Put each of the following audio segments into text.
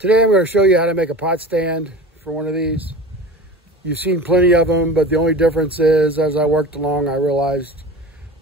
Today I'm going to show you how to make a pot stand for one of these. You've seen plenty of them, but the only difference is as I worked along, I realized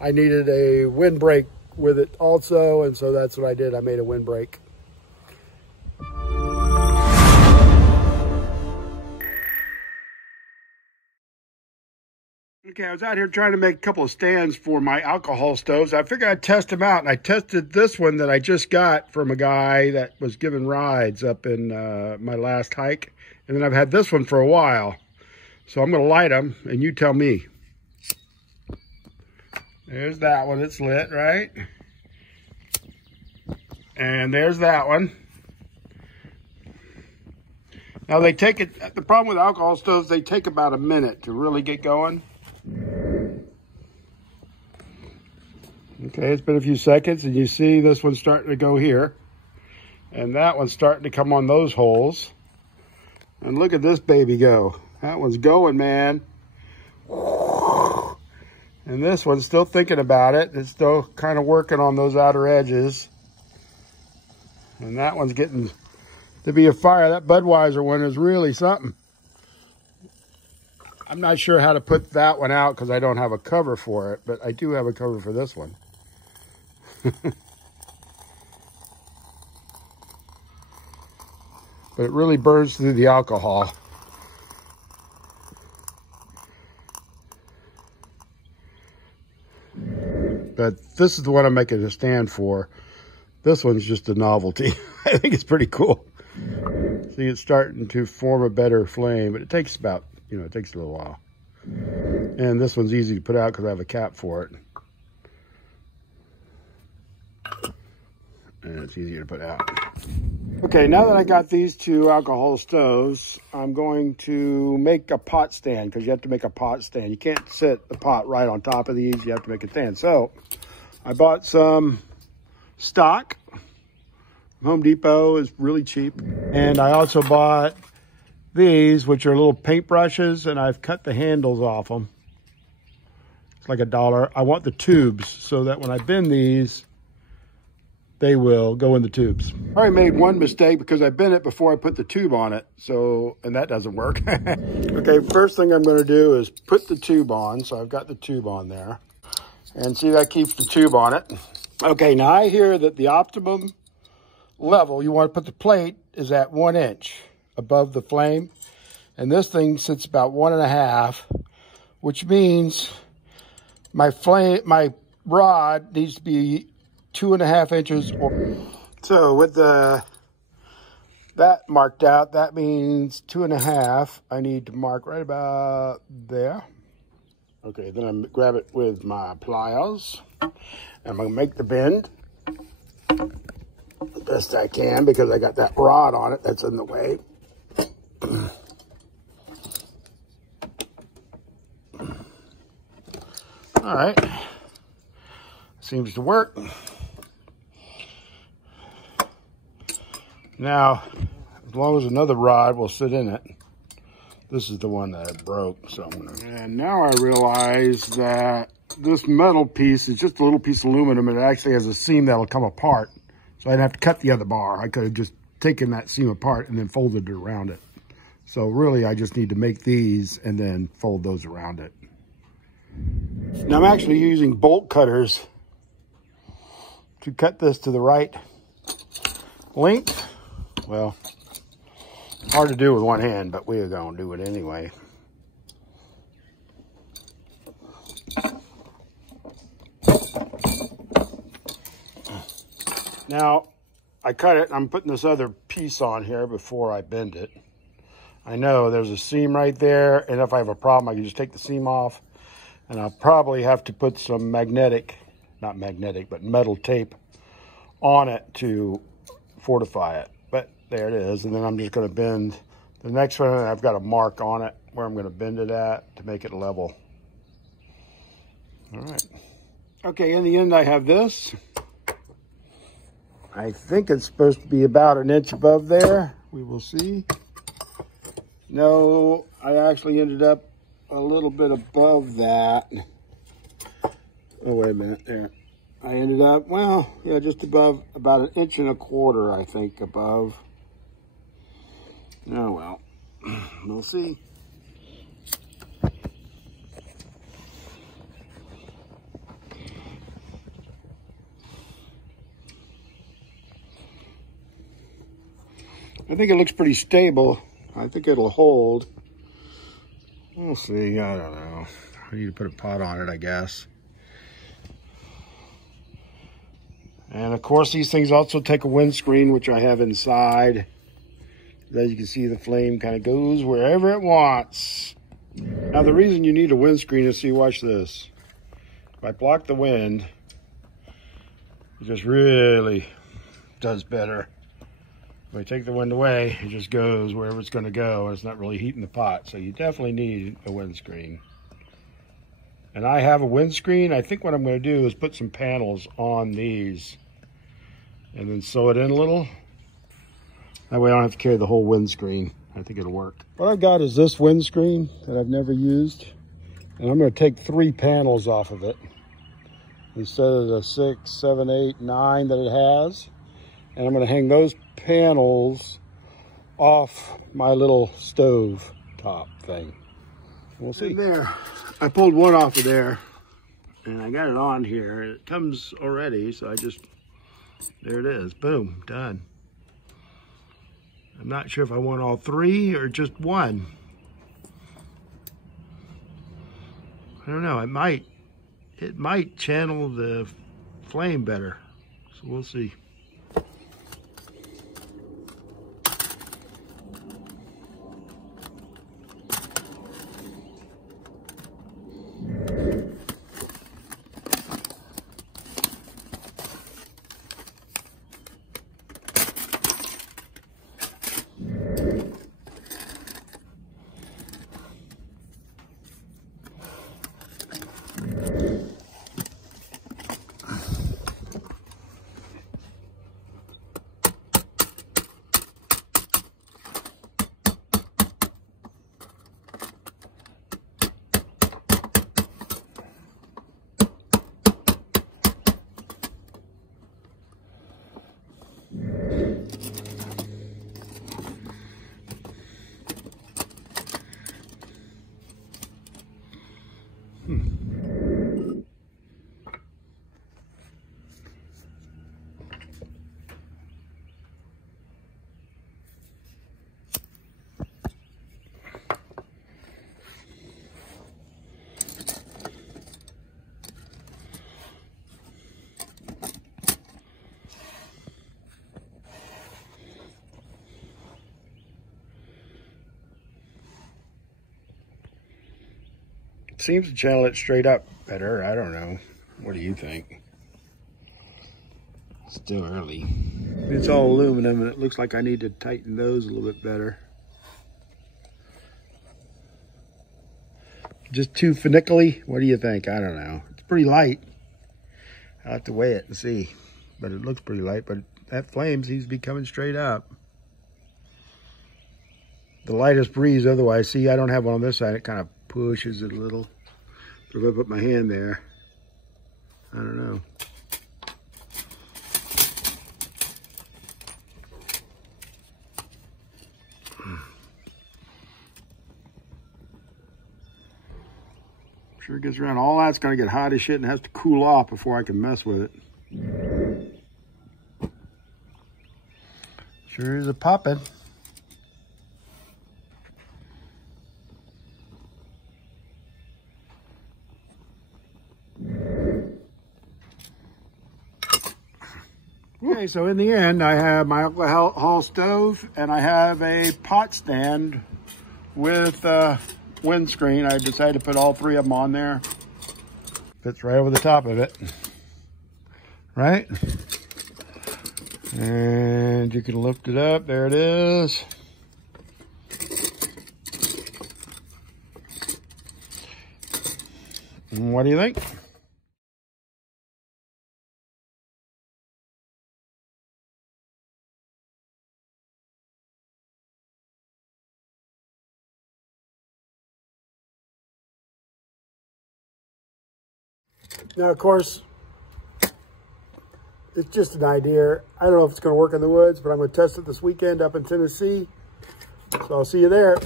I needed a windbreak with it also, and so that's what I did. I made a windbreak. Okay, I was out here trying to make a couple of stands for my alcohol stoves. I figured I'd test them out, and I tested this one that I just got from a guy that was giving rides up in my last hike. And then I've had this one for a while. So I'm going to light them, and you tell me. There's that one. It's lit, right? And there's that one. Now they take it, the problem with alcohol stoves, they take about a minute to really get going. Okay, it's been a few seconds, and you see this one's starting to go here. And that one's starting to come on those holes. And look at this baby go. That one's going, man. And this one's still thinking about it. It's still kind of working on those outer edges. And that one's getting to be a fire. That Budweiser one is really something. I'm not sure how to put that one out because I don't have a cover for it, but I do have a cover for this one. But it really burns through the alcohol. But this is the one I'm making a stand for. This one's just a novelty. I think it's pretty cool. See, it's starting to form a better flame, but it takes about, it takes a little while. And this one's easy to put out because I have a cap for it. And it's easier to put out. Okay, now that I got these two alcohol stoves, I'm going to make a pot stand because you have to make a pot stand. You can't sit the pot right on top of these. You have to make a stand. So I bought some stock. Home Depot is really cheap. And I also bought these, which are little paint brushes, and I've cut the handles off them. It's like $1. I want the tubes so that when I bend these, they will go in the tubes. I already made one mistake because I bent it before I put the tube on it. So, and that doesn't work. Okay, first thing I'm going to do is put the tube on. So I've got the tube on there. And see, that keeps the tube on it. Okay, now I hear that the optimum level you want to put the plate is at 1 inch above the flame. And this thing sits about 1.5, which means my rod needs to be 2.5 inches. So with that marked out, that means 2.5. I need to mark right about there. Okay, then I grab it with my pliers. I'm gonna make the bend the best I can because I got that rod on it that's in the way. All right, seems to work. Now, as long as another rod will sit in it, this is the one that I broke, so I'm gonna... And now I realize that this metal piece is just a little piece of aluminum, and it actually has a seam that'll come apart. So I'd have to cut the other bar. I could have just taken that seam apart and then folded it around it. So really, I just need to make these and then fold those around it. Now I'm actually using bolt cutters to cut this to the right length. Well, hard to do with one hand, but we're gonna do it anyway. Now, I cut it, and I'm putting this other piece on here before I bend it. I know there's a seam right there, and if I have a problem, I can just take the seam off, and I'll probably have to put some not magnetic, but metal tape on it to fortify it. But there it is, and then I'm just gonna bend the next one, and I've got a mark on it where I'm gonna bend it at to make it level. All right. Okay, in the end, I have this. I think it's supposed to be about 1 inch above there. We will see. No, I actually ended up a little bit above that. Oh, wait a minute. There. I ended up, well, yeah, just above, about 1.25 inches, I think, above. Oh well, we'll see. I think it looks pretty stable. I think it'll hold. We'll see, I don't know. I need to put a pot on it, I guess. And of course, these things also take a windscreen, which I have inside. As you can see, the flame kind of goes wherever it wants. Now, the reason you need a windscreen is, see, watch this. If I block the wind, it just really does better. If I take the wind away, it just goes wherever it's going to go, and it's not really heating the pot. So you definitely need a windscreen. And I have a windscreen. I think what I'm going to do is put some panels on these and then sew it in a little. That way I don't have to carry the whole windscreen. I think it'll work. What I've got is this windscreen that I've never used. And I'm going to take 3 panels off of it instead of the 6, 7, 8, 9 that it has. And I'm going to hang those panels off my little stove top thing. We'll see. And there, I pulled one off of there and I got it on here. It comes already, so I just, there it is. Boom, done. I'm not sure if I want all 3 or just 1. I don't know, it might channel the flame better. So we'll see. Seems to channel it straight up better. I don't know. What do you think? Still early. It's all aluminum and it looks like I need to tighten those a little bit better. Just too finickly? What do you think? I don't know. It's pretty light. I'll have to weigh it and see. But it looks pretty light, but that flame seems to be coming straight up. The lightest breeze otherwise. See, I don't have one on this side. It kind of pushes it a little. But if I put my hand there, I don't know. Sure it gets around. All that's gonna get hot as shit and has to cool off before I can mess with it. Sure is a poppin'. Okay, so in the end, I have my alcohol stove and I have a pot stand with a windscreen. I decided to put all 3 of them on there. Fits right over the top of it, right? And you can lift it up. There it is. And what do you think? Now, of course, it's just an idea. I don't know if it's going to work in the woods, but I'm going to test it this weekend up in Tennessee. So I'll see you there.